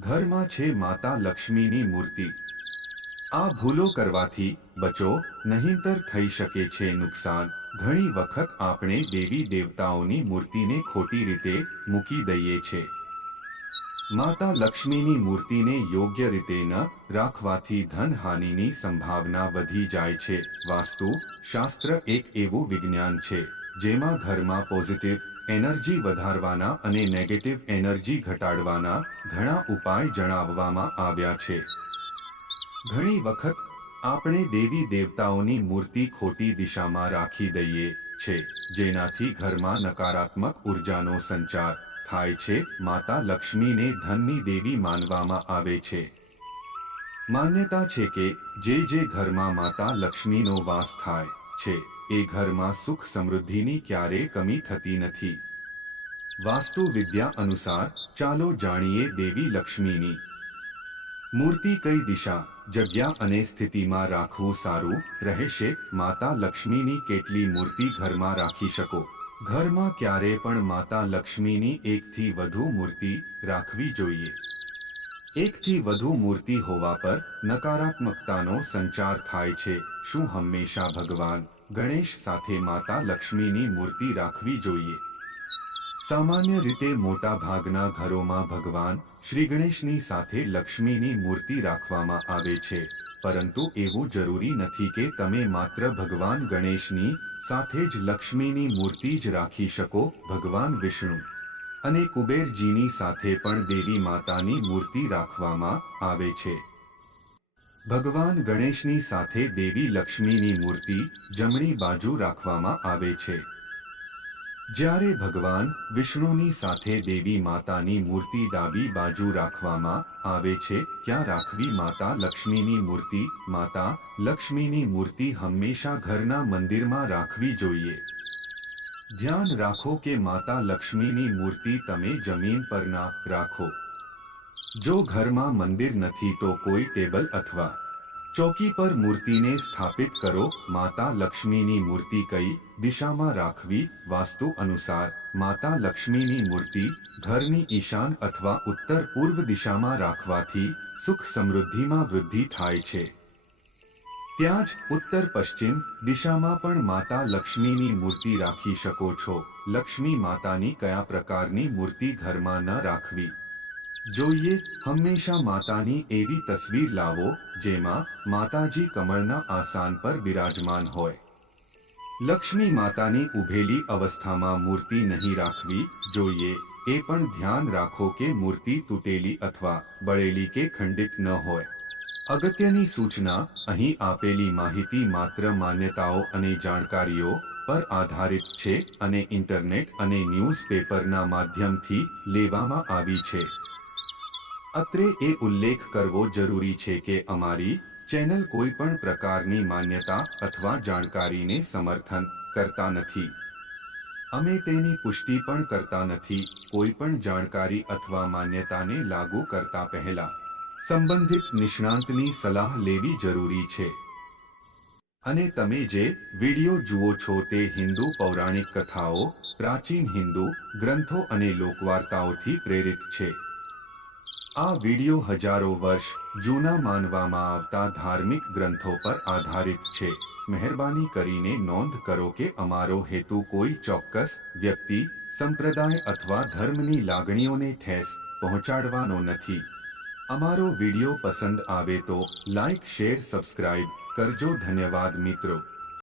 ઘરમાં છે માતા લક્ષ્મીની મૂર્તિ આ ભૂલો કરવાથી બચો નહીંતર થઈ શકે છે નુકસાન ઘણી વખત આપણે દેવી દેવતાઓની મૂર્તિને ખોટી રીતે મૂકી દઈએ છે માતા લક્ષ્મીની મૂર્તિને યોગ્ય રીતે ન રાખવાથી ધન હાનિની સંભાવના વધી જાય છે વાસ્તુ શાસ્ત્ર એક એવું વિજ્ઞાન છે જેમાં ઘરમાં પોઝિટિવ એનર્જી વધારવાના અને નેગેટિવ એનર્જી ઘટાડવાના ઘણા ઉપાય જણાવવામાં આવ્યા છે ઘણી વખત આપણે દેવી દેવતાઓની મૂર્તિ ખોટી દિશામાં રાખી દઈએ છે જેનાથી ઘરમાં નકારાત્મક ઉર્જાનો સંચાર થાય છે માતા લક્ષ્મીને ધનની દેવી માનવામાં આવે છે માન્યતા છે કે જે જે ઘરમાં માતા લક્ષ્મીનો વાસ થાય છે કે ઘરમાં સુખ સમૃદ્ધિની ક્યારેય કમી થતી નથી વાસ્તુ વિદ્યા અનુસાર ચાલો જાણીએ દેવી લક્ષ્મીની મૂર્તિ કઈ દિશા જગ્યા અને સ્થિતિમાં રાખવું સારું રહેશે માતા લક્ષ્મીની કેટલી મૂર્તિ ઘરમાં રાખી શકો ઘરમાં ક્યારે પણ માતા લક્ષ્મીની એકથી વધુ મૂર્તિ રાખવી જોઈએ એકથી વધુ મૂર્તિ હોવા પર નકારાત્મકતાનો સંચાર થાય છે શું હંમેશા ભગવાન ગણેશ સાથે માતા લક્ષ્મીની મૂર્તિ રાખવી જોઈએ સામાન્ય રીતે મોટા ભાગના ઘરોમાં ભગવાન શ્રી ગણેશની સાથે લક્ષ્મીની મૂર્તિ રાખવામાં આવે છે પરંતુ એવું જરૂરી નથી કે તમે માત્ર ભગવાન ગણેશની સાથે જ લક્ષ્મીની મૂર્તિ જ રાખી શકો ભગવાન વિષ્ણુ અને કુબેરજીની સાથે પણ દેવી માતાની મૂર્તિ રાખવામાં આવે છે ભગવાન ગણેશની સાથે દેવી લક્ષ્મીની મૂર્તિ જમણી બાજુ રાખવામાં આવે છે જ્યારે ભગવાન વિષ્ણુની સાથે દેવી માતાની મૂર્તિ ડાબી બાજુ રાખવામાં આવે છે ક્યાં રાખવી માતા લક્ષ્મીની મૂર્તિ માતા લક્ષ્મીની મૂર્તિ હંમેશા ઘરના મંદિરમાં રાખવી જોઈએ ધ્યાન રાખો કે માતા લક્ષ્મીની મૂર્તિ તમે જમીન પર ના રાખો જો ઘરમાં મંદિર નથી તો કોઈ ટેબલ અથવા ચોકી પર મૂર્તિને સ્થાપિત કરો માતા લક્ષ્મીની મૂર્તિ કઈ દિશામાં રાખવી વાસ્તુ અનુસાર માતા લક્ષ્મીની મૂર્તિ ઘરની ઈશાન અથવા ઉત્તર પૂર્વ દિશામાં રાખવાથી સુખ સમૃદ્ધિમાં વૃદ્ધિ થાય છે ત્યાં જ ઉત્તર પશ્ચિમ દિશામાં પણ માતા લક્ષ્મીની મૂર્તિ રાખી શકો છો લક્ષ્મી માતાની કયા પ્રકારની મૂર્તિ ઘરમાં ન રાખવી જોઈએ હંમેશા માતાની એવી તસવીર લાવો જેમાં માતાજી કમળના આસાન પર બિરાજમાન હોય લક્ષ્મી માતાની ઉભેલી અવસ્થામાં મૂર્તિ નહીં રાખવી જોઈએ એ પણ ધ્યાન રાખો કે મૂર્તિ તૂટેલી અથવા બળેલી કે ખંડિત ન હોય અગત્યની સૂચના અહીં આપેલી માહિતી માત્ર માન્યતાઓ અને જાણકારીઓ પર આધારિત છે અને ઇન્ટરનેટ અને ન્યૂઝ પેપરના માધ્યમથી લેવામાં આવી છે અત્રે એ ઉલ્લેખ કરવો જરૂરી છે કે અમારી ચેનલ કોઈ પણ પ્રકારની માન્યતા અથવા જાણકારીને સમર્થન કરતા નથી અમે તેની પુષ્ટિ પણ કરતા નથી કોઈ પણ જાણકારી અથવા માન્યતાને લાગુ કરતા પહેલા સંબંધિત નિષ્ણાંતની સલાહ લેવી જરૂરી છે અને તમે જે વિડિયો જુઓ છો તે હિન્દુ પૌરાણિક કથાઓ પ્રાચીન હિન્દુ ગ્રંથો અને લોકવાર્તાઓથી પ્રેરિત છે આ વિડિયો હજારો વર્ષ જૂના માનવામાં આવતા ધાર્મિક ગ્રંથો પર આધારિત છે મહેરબાની કરીને નોંધ કરો કે અમારો હેતુ કોઈ ચોક્કસ વ્યક્તિ સંપ્રદાય અથવા ધર્મની લાગણીઓને ઠેસ પહોંચાડવાનો નથી અમારો વિડિયો પસંદ આવે તો લાઈક શેર સબસ્ક્રાઇબ કરજો ધન્યવાદ મિત્રો